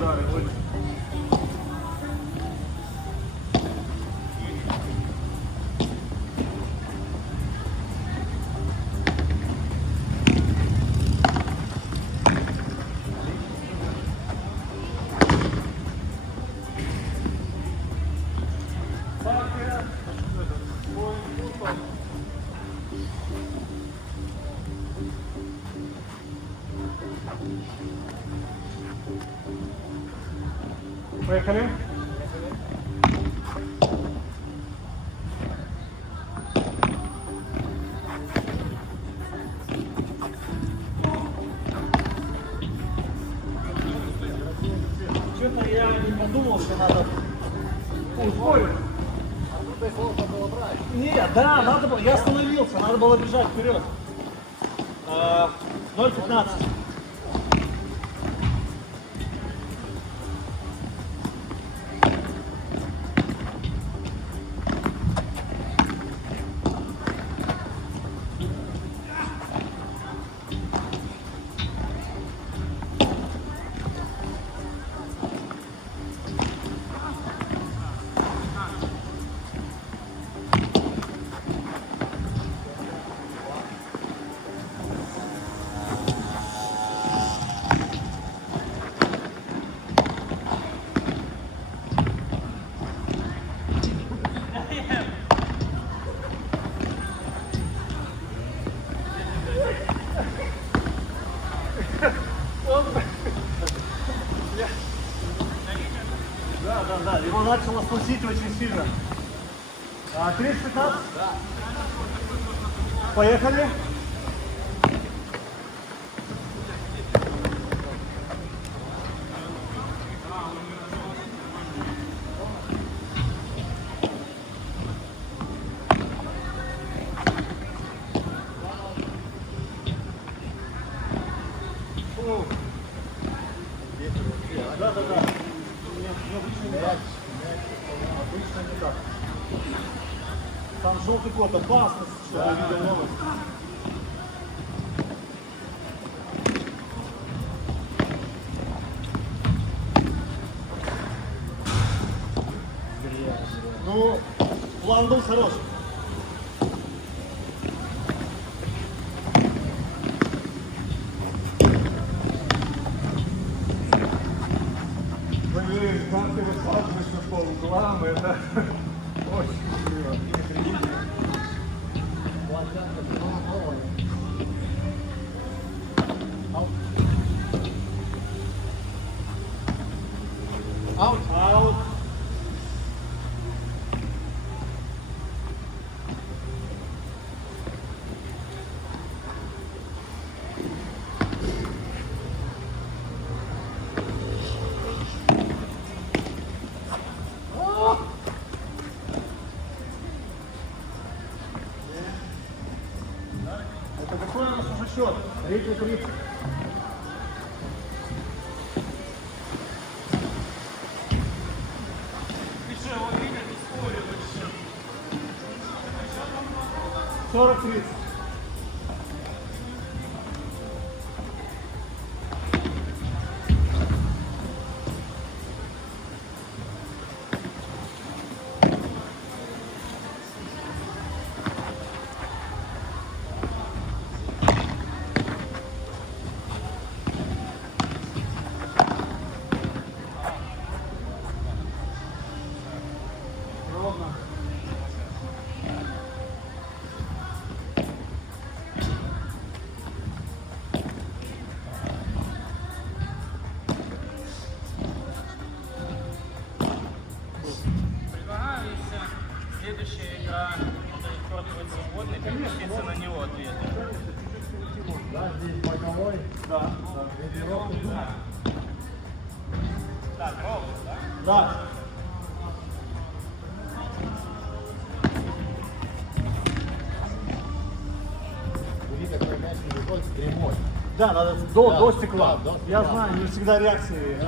удары. Поехали. Что-то я не подумал, что надо ускорить. Нет, да, надо было, я остановился, надо было бежать вперед. 0,15. Да, его начало сносить очень сильно. 30-15? Да. Поехали. Да. Обычно не так. Там желтый код, опасность, что я видел новость. Ну, план был хороший. Блин, как ты высаживаешь на полуглам, это очень красиво. Аут. Это какой у нас уже счет? 3-30. Пиши, он видит историю вообще. 40-30. Ровно. Предлагаю, если следующая игра будет свободной, переключиться на него ответы. Да, здесь боковой. Да. Так, ровно, да? Да. Такой мяч не выходит прямой. Да, надо до стекла. Да, до стекла. Я знаю, не всегда реакции.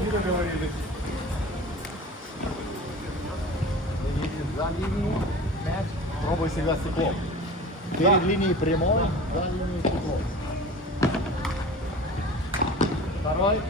Не договорились. Если за линию мяч, пробуй всегда стеклом. Перед линией прямой, за линией крутой. Второй.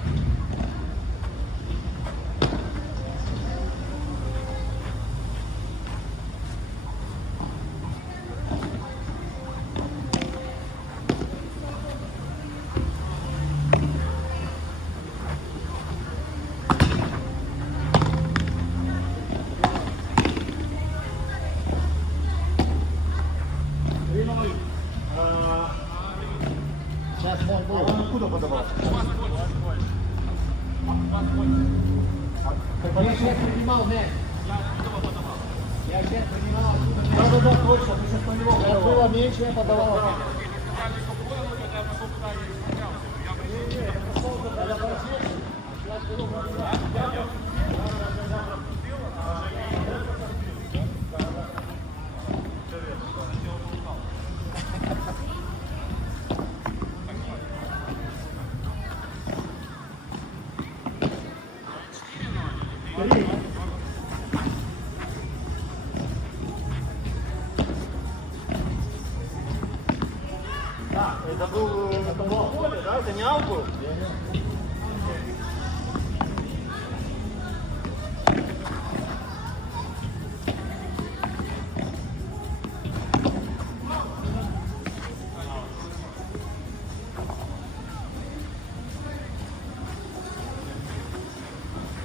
Сейчас мой А был. он откуда подавал? Я сейчас принимал мяч. Я сейчас принимал оттуда мяч. Да-да-да, точно, ты сейчас на него Сейчас подавал. было меньше, я подавал. Это был поле, да? Это не аут был?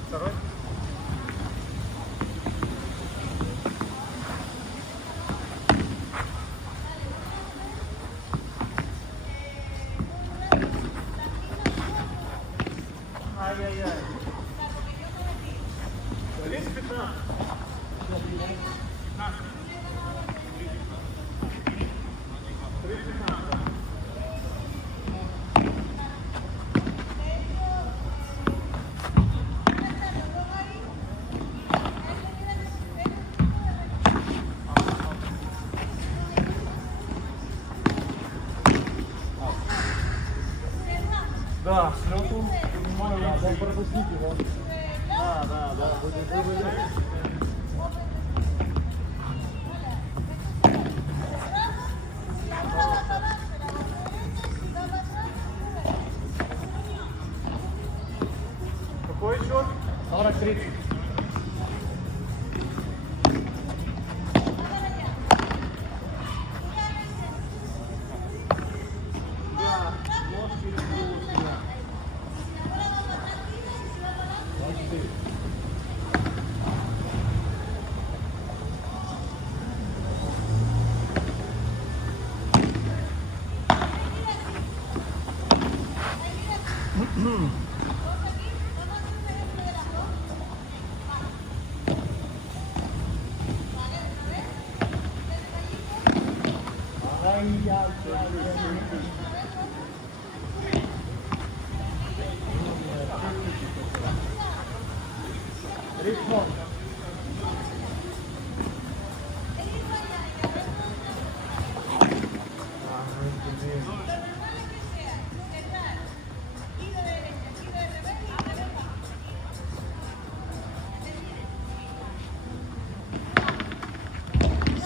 Второй? Ай-яй-яй. Лезь 15. Да, с лету. Да, пропустите его. Да, да, да. Какой счет? 40-30. Ритмо.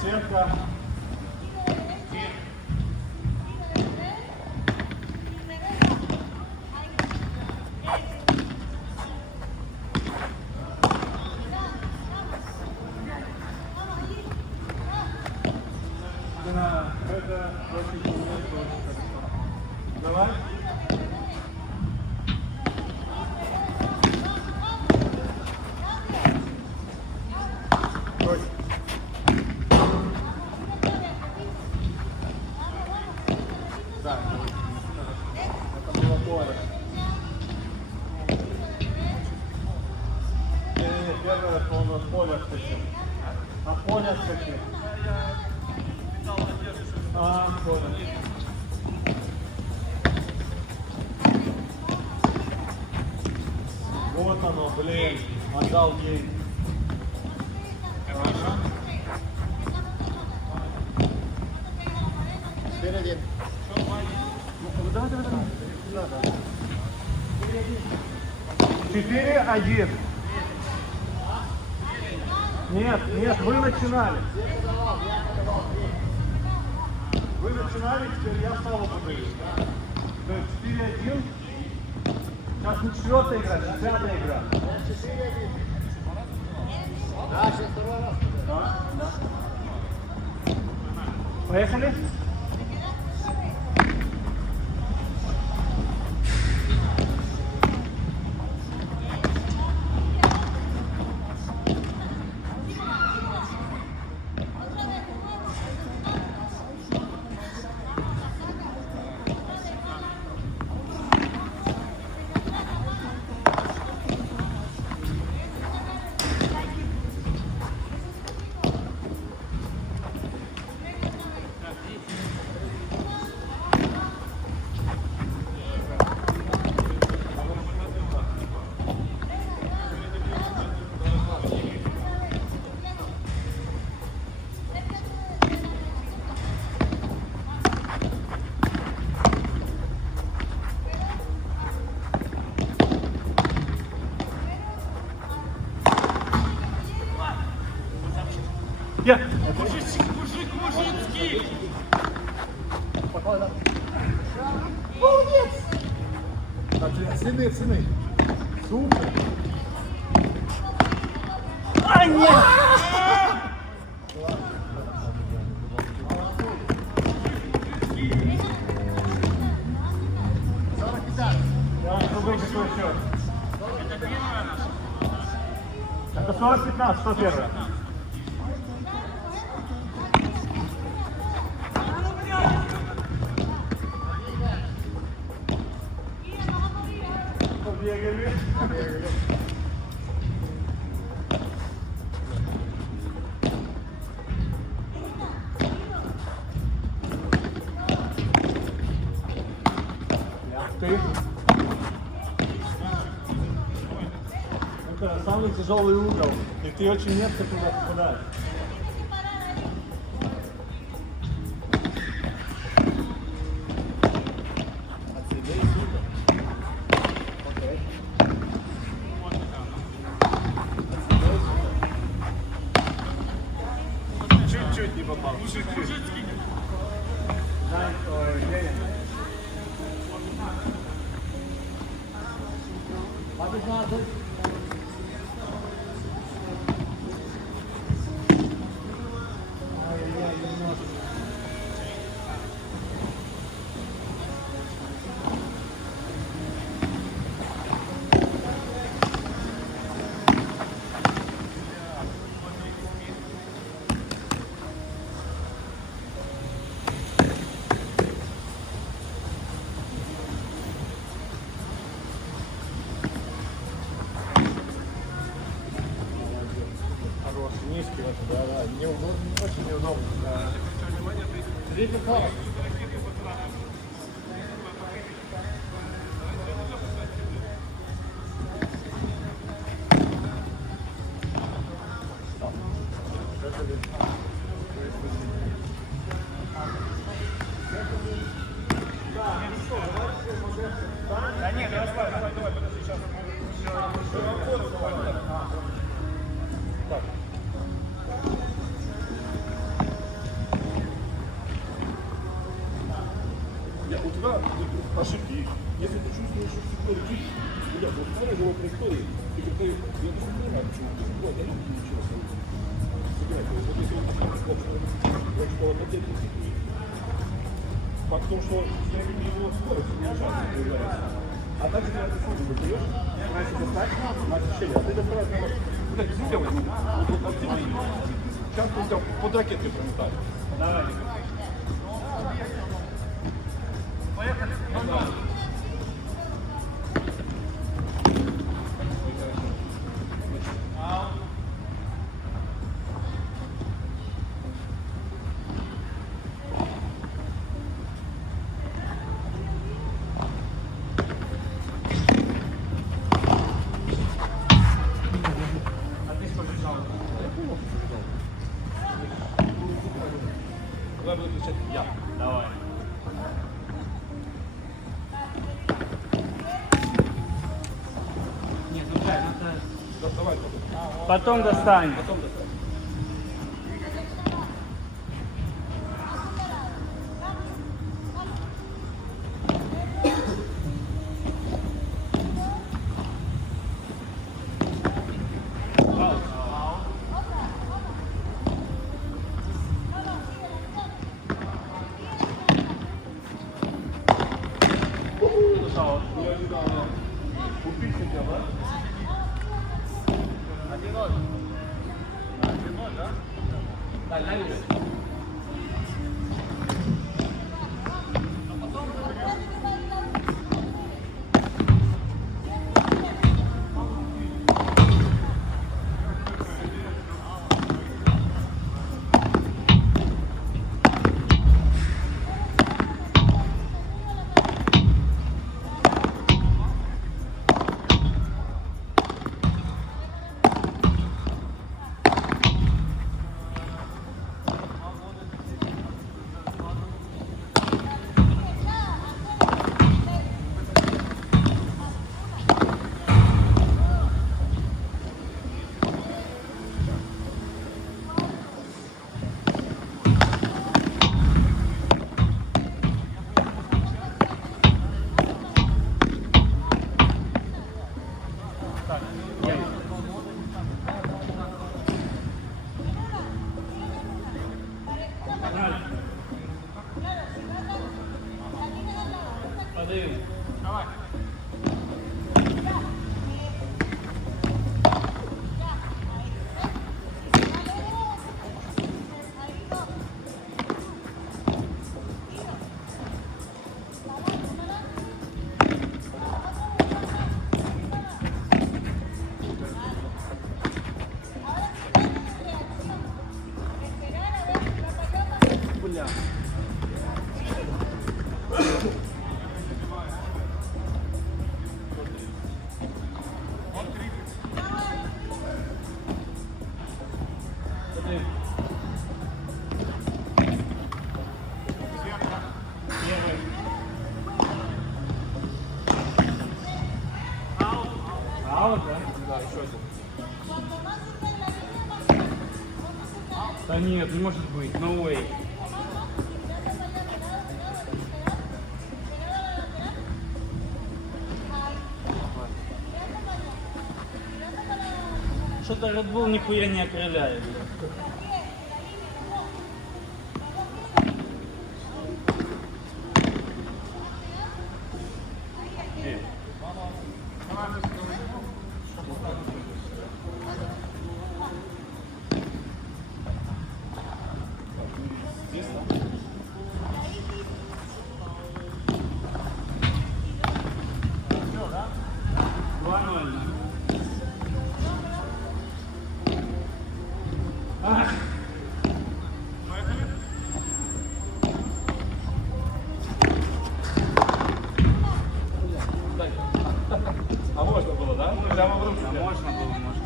Сетка. Да, это очень хорошо. Давай. Ой. Да, это было поле. Не, первое, что он от поля отскочил. От поля отскочил. А, понял. Вот оно, блин, отдал ей. Ага. Теперь один. Давай. 4-1. Нет, вы начинали. финале, теперь я снова подаю. То есть 4-1. Сейчас не 4-я игра, 10-я игра. Да, сейчас второй раз. Поехали? Я. Мужицкий! Цены. Супер. А, нет! Да, другой какой счет? Это первая наша. Это 40-15, что первое? Побегали. Ты? Это самый тяжелый угол, и ты очень метко туда попадаешь. От себя и сюда. Окей. От себя и сюда. Чуть-чуть не попал. Чуть-чуть. Дай, Ленин. Побеждает. Хороший, низкий очень, да, неудобно, очень неудобно. Да. Третий фал. Да нет, давай, подожди, сейчас. Так. У тебя ошибки. Если ты чувствуешь, что стекло летит, я вот смотрю его траектории, и ты, я просто не понимаю, почему ты стекло, я люблю ничего собирать. Вот если он так что он отдельно стекло. Факт в том, что его скорость уменьшается, появляется. А так, если ты фото выдаешь, раньше достать на течение, а ты доставаешь на вот так земля возьми. Вот от земли. Часто у тебя под ракеткой пролетает. Давай. Поехали. Давай буду кричать я. Давай. Нет, ну да, надо... Давай потом. Потом достань. Потом достань. Купить хотя бы, а? 1-0. 1-0, да? Да, дай мне. Один. Давай. Аут, да? Да, еще один. Да нет, не может быть. No way. Что-то Red Bull нихуя не окрыляет. Здесь, да? А можно было, да? Прямо в руки. А можно было, можно.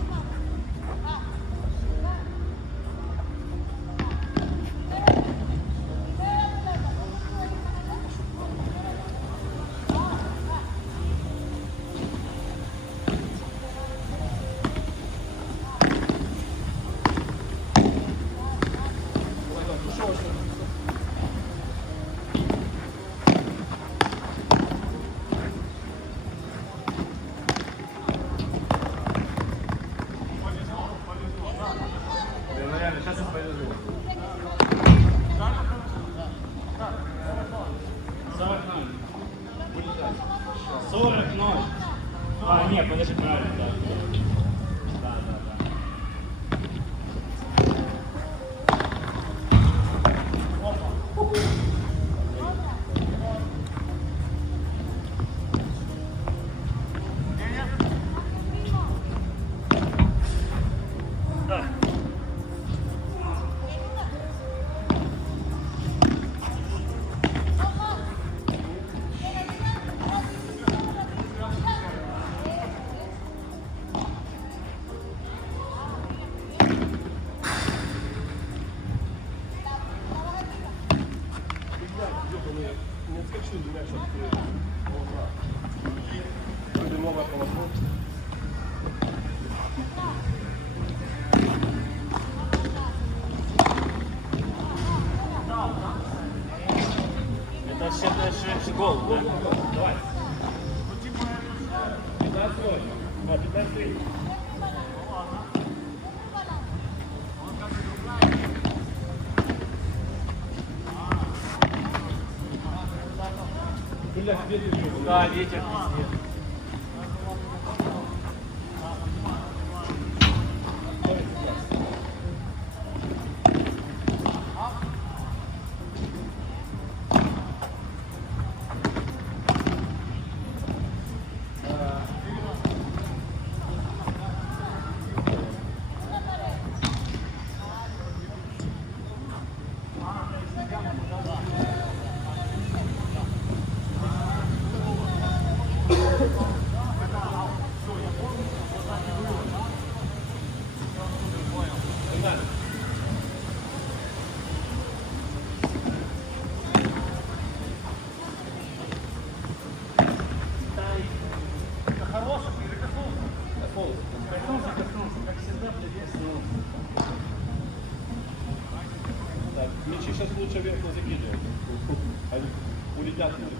Ну реально, сейчас я повезу. 40-0. А, нет, подожди, правильно, да. Да, да, да. Не отскочил мяч от угла. Вроде новая полоса. Это считаешь гол, да? Давай. 15-0. 15-3. Бля, где ты? Да, ветер пиздец. лучше вверх не закидывать. Они улетят на лицо.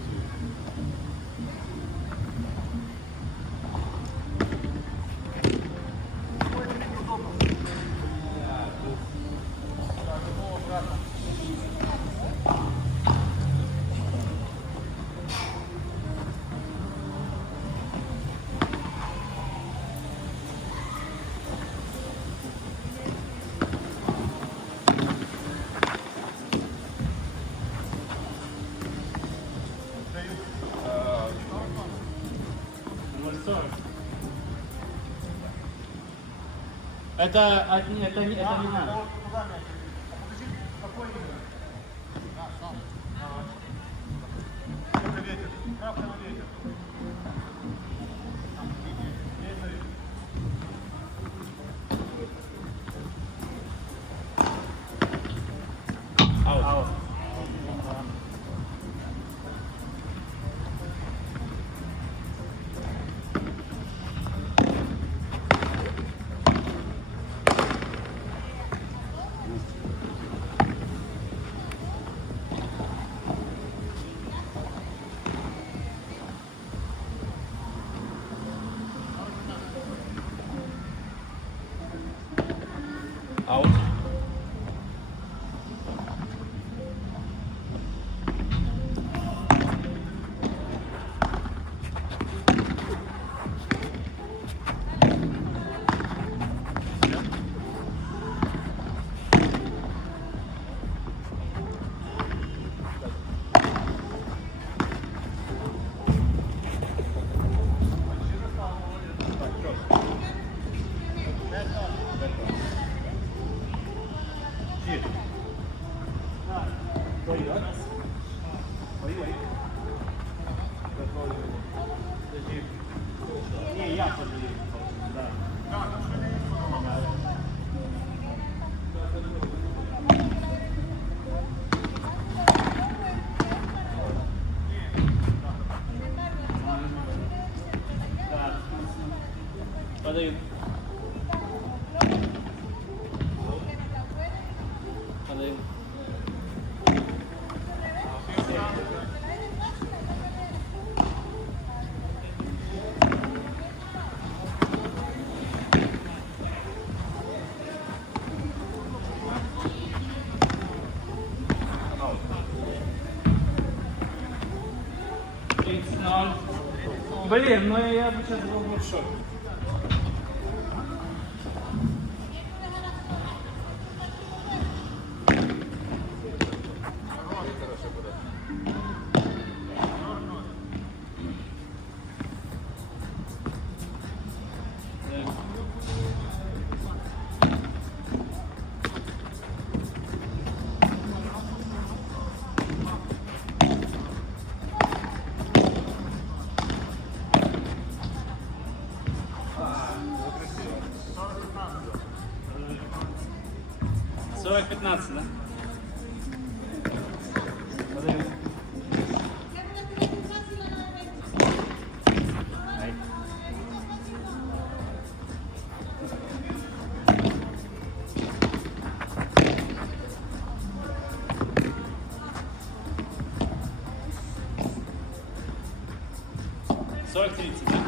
Это не надо. Аут. Не, я подаю. Да. Подаю. Подаю. Блин, ну я бы сейчас был в шоке. Сорок 15, да? Подаю. Сорок 30, да?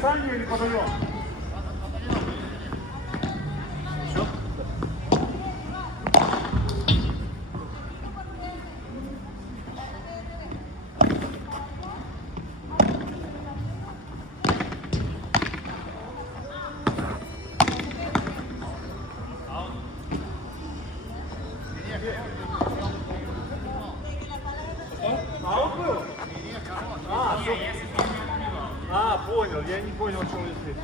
Саню или подаем? Все? Аут был? Понял, я не понял, что вы здесь.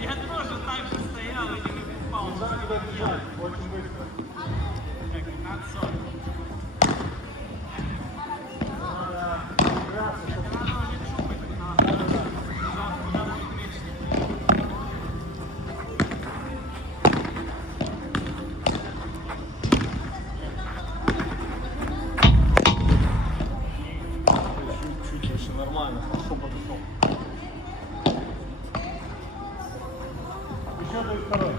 Я тоже так же стоял и не выпал. Очень быстро. Так, 15-40. Чуть еще нормально, хорошо подошел. Еще даю второй.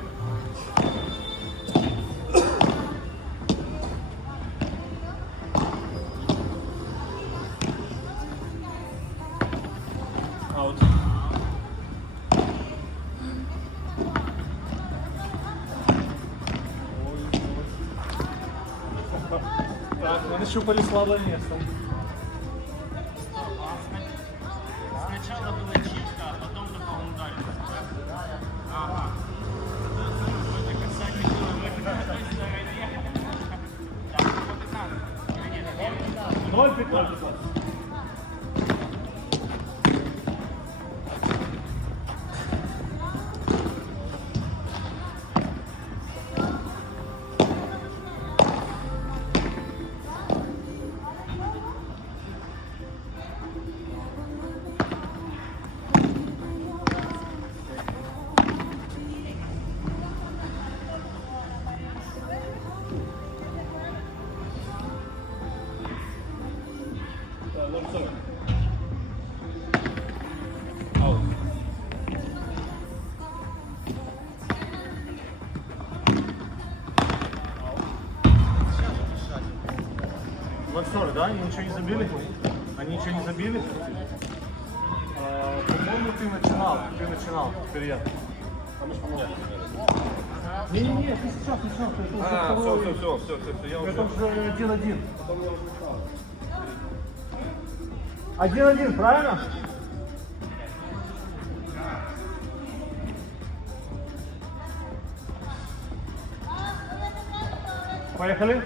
Аут. Так, мы нащупали слабое место. Сначала была чистка, а потом только он ударил. Ага. Это касание было в этой стороне. Так, по 15. Или нет? 0-15. Да? Они ничего не забили? Они ничего не забили? По-моему, ты начинал. Теперь я. Не-не-не, ты сейчас начал. Все, я Это уже 1-1. 1-1, правильно? Поехали.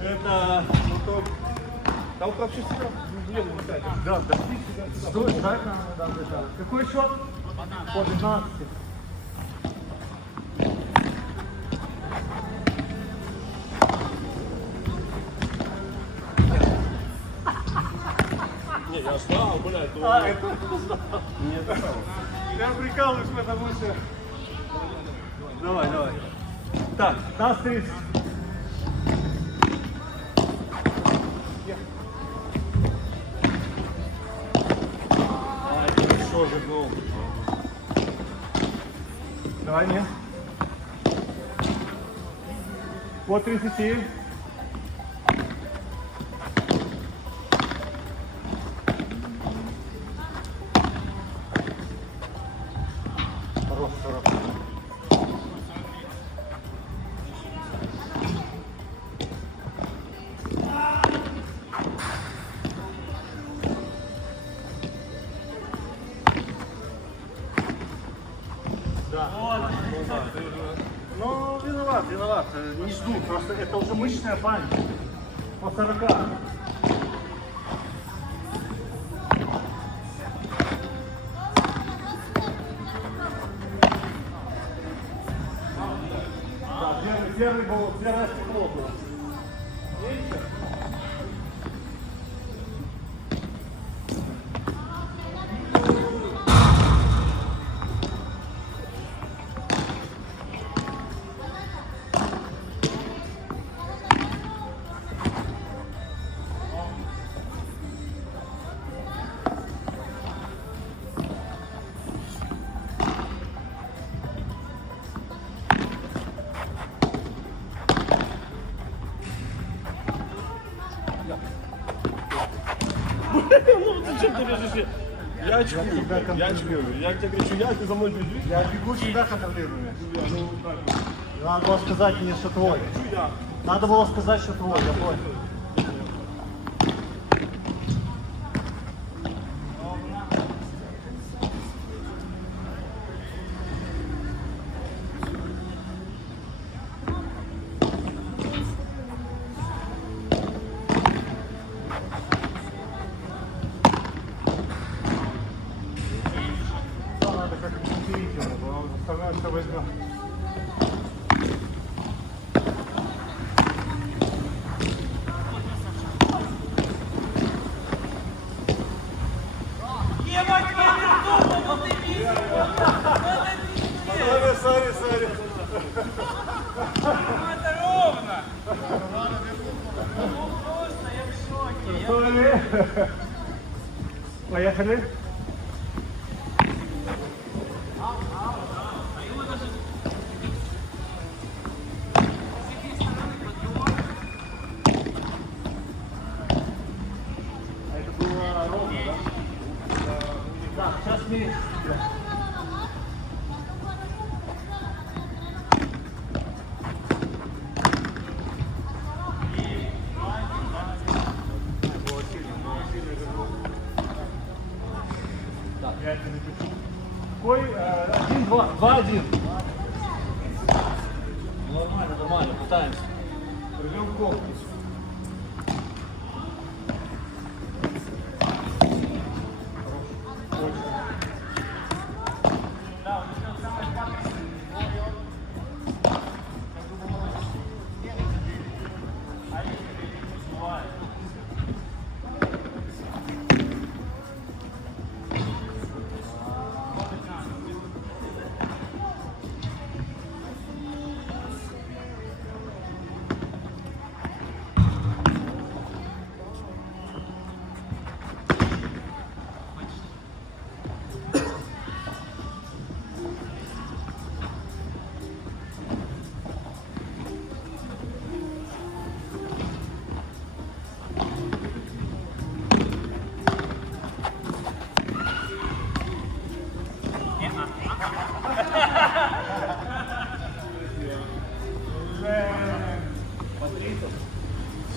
Это... Там вообще всегда влево мотать. Да, достиг себя. Стой, так, да. Какой счет? По 12. Не, я знал, блядь. Это? Нет, Я прикалываюсь, потому что... Давай. Так, 15-30. Что же, ну? Давай, не. По 30. Хорош. Ну, виноват. Не жду, просто это уже мышечная память. По 40. Да, первый был, первое стекло было. Видите? Ну, зачем ты бежишь? Я очкую, я тебе кричу, ты за мной бежишь. Я бегу, себя контролирую. Надо было сказать мне, что твой. Надо было сказать, что твой, я понял. Надо как-то усилить его, остальное все возьмем. Sorry. Это ровно. Просто я в шоке. Поехали. Это было ровно, да? Да, сейчас меньше. Так, я это напишу. Какой? 1-2. 2-1. Нормально, пытаемся. Придем к корпусу.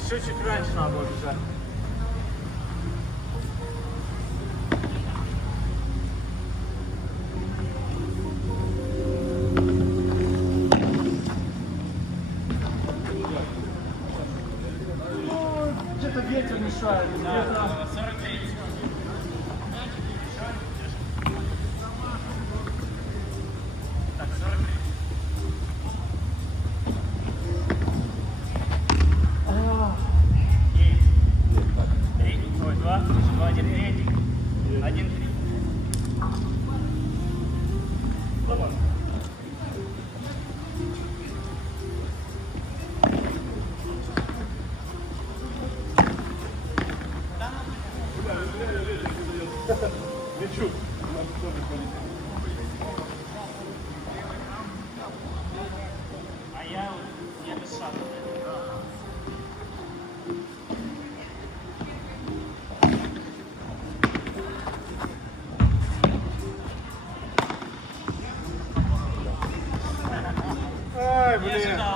Чуть-чуть раньше надо было бежать. Ну, где-то ветер мешает, где-то... 43. Так, 43. Три, ой, 2, 2, 1, 3, 1, 3. Лечу. А я без шага. Ай, Не блин. ожидал.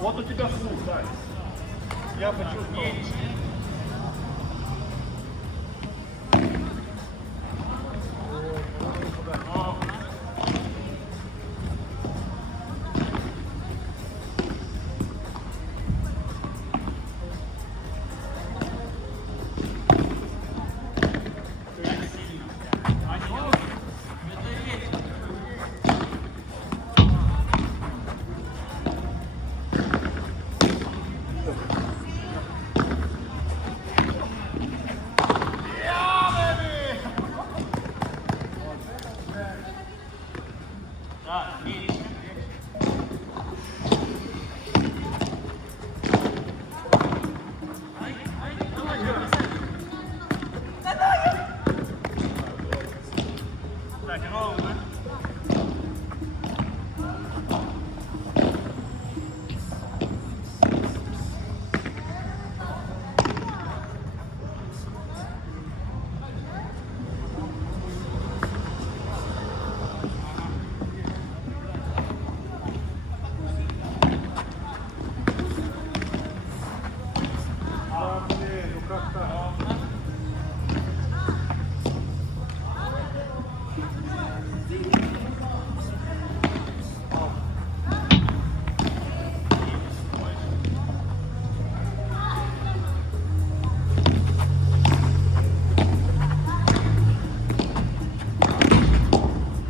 Вот у тебя слух, да. Я почувствовал. Да, меньше. Так, ровно. Блин, ну как так?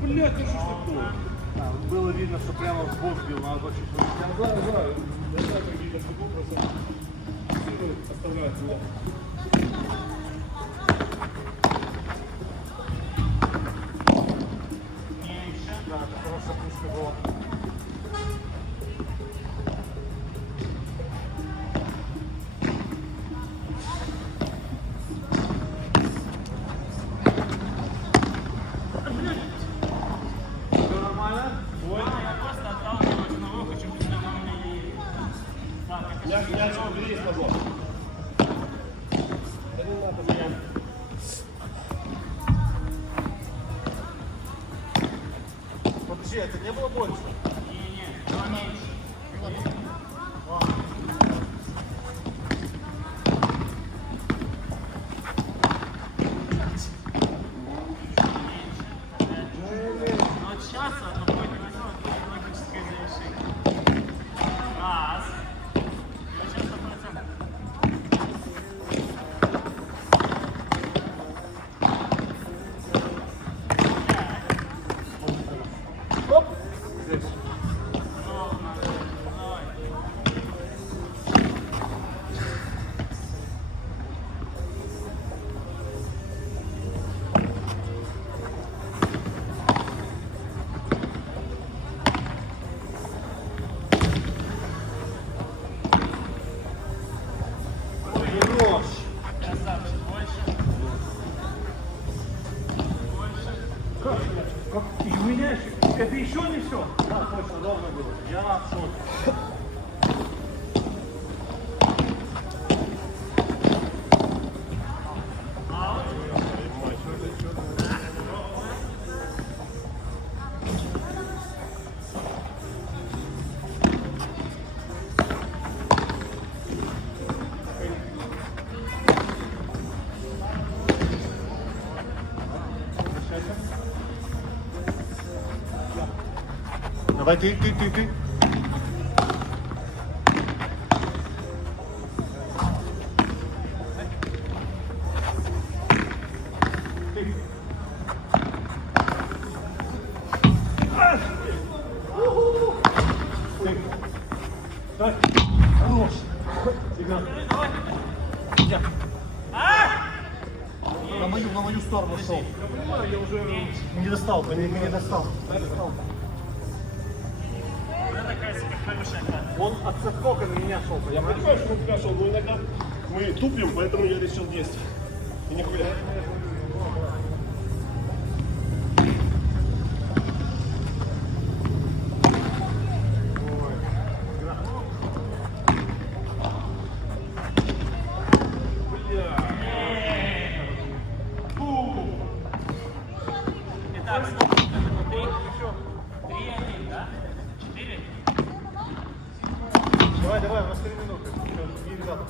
Блядь, ну что ж такое? Было видно, что прямо в бок бил, надо было чуть выше. Я знаю, как видно, футбол просто силы оставляют туда. Да, это хорошая пушка была. Все нормально? Я просто отталкиваюсь на руку, чтобы у меня не... Так, это Я тебя убери из назад. Да не надо меня. Подожди, это не было больше? не-не, два меньше. Вот сейчас оно будет логическое завершение. Раз. Вот сейчас 100%. Оп! Здесь. Ровно. Давай. Хорош! Красавчик. Больше. Больше. Как? И у меня еще. Это еще не все. Да, точно, ровно было. Я в шоке. Давай ты. Хорош! На мою сторону шел. Не достал, не достал. Это такая себе хорошая карта. Он от соскока на меня шел. Я понимаю, что у тебя шел, но иногда мы тупим, поэтому я решил есть. И нихуя. Итак, сколько? 3? 3-1, да? 4. Давай, давай, у нас 3 минуты. Всё, и ребята.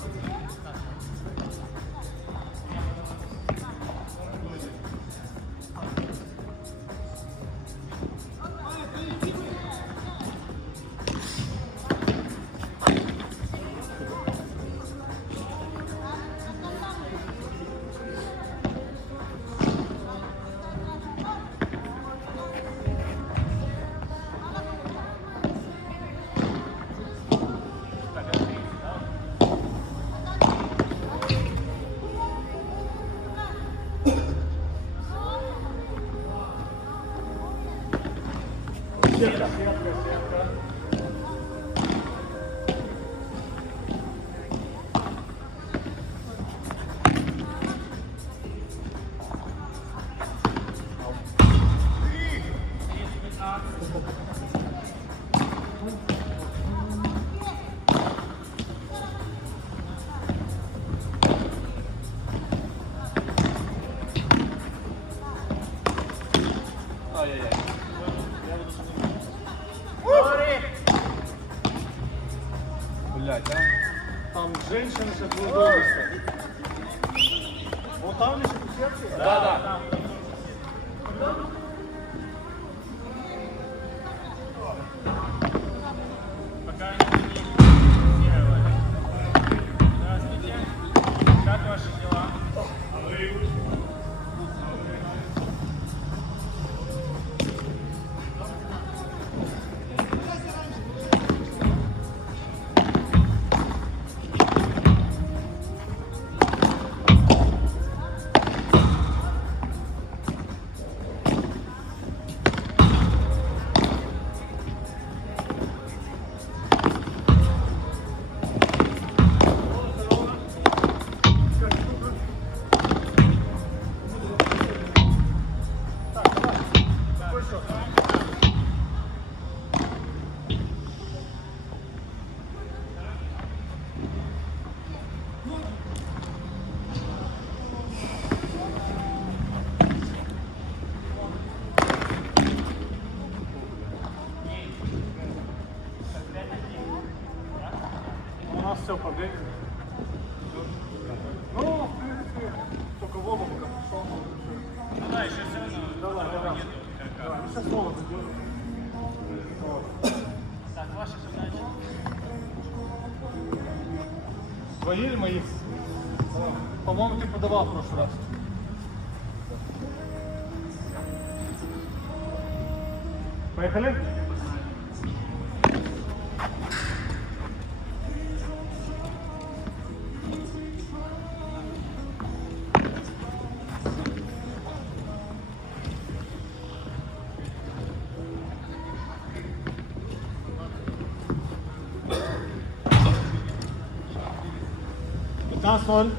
Сетка, сетка, сетка. Блядь, а? Там женщина сейчас будет долго стоять. Вот там лишь у сетки? Да. Пока они не фиксировали. Здравствуйте. Как ваши дела? У нас все по времени. Ну, в принципе, только в оба пока пошел. Ну да, еще все равно. Давай, давай. Нету игрока. Да, ну сейчас снова зайдем. Так, ваша задача. Твои или мои? По-моему, ты подавал в прошлый раз. Поехали? Ноль.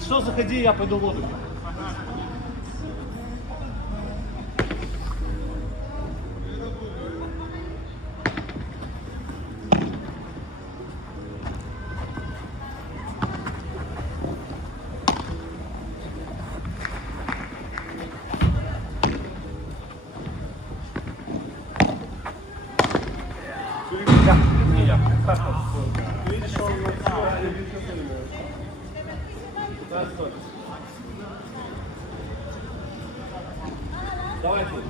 Что, заходи, я пойду в воду. Видишь, он Давай тут.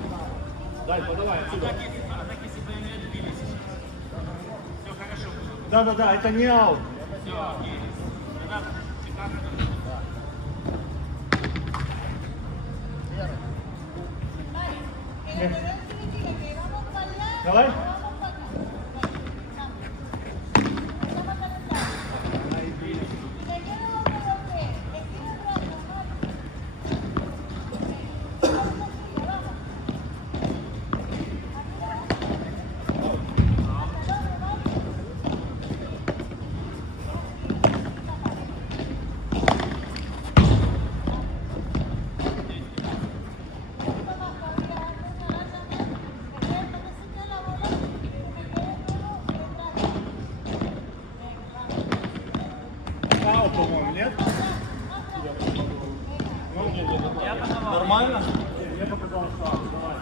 Дай, подавай отсюда. Атаки соперника отбили сейчас. Все хорошо. Да, это не аут. Все, окей. Тогда прекрасно. Давай. Фаул, по-моему, нет? Нормально? Я показал фаул. Давай.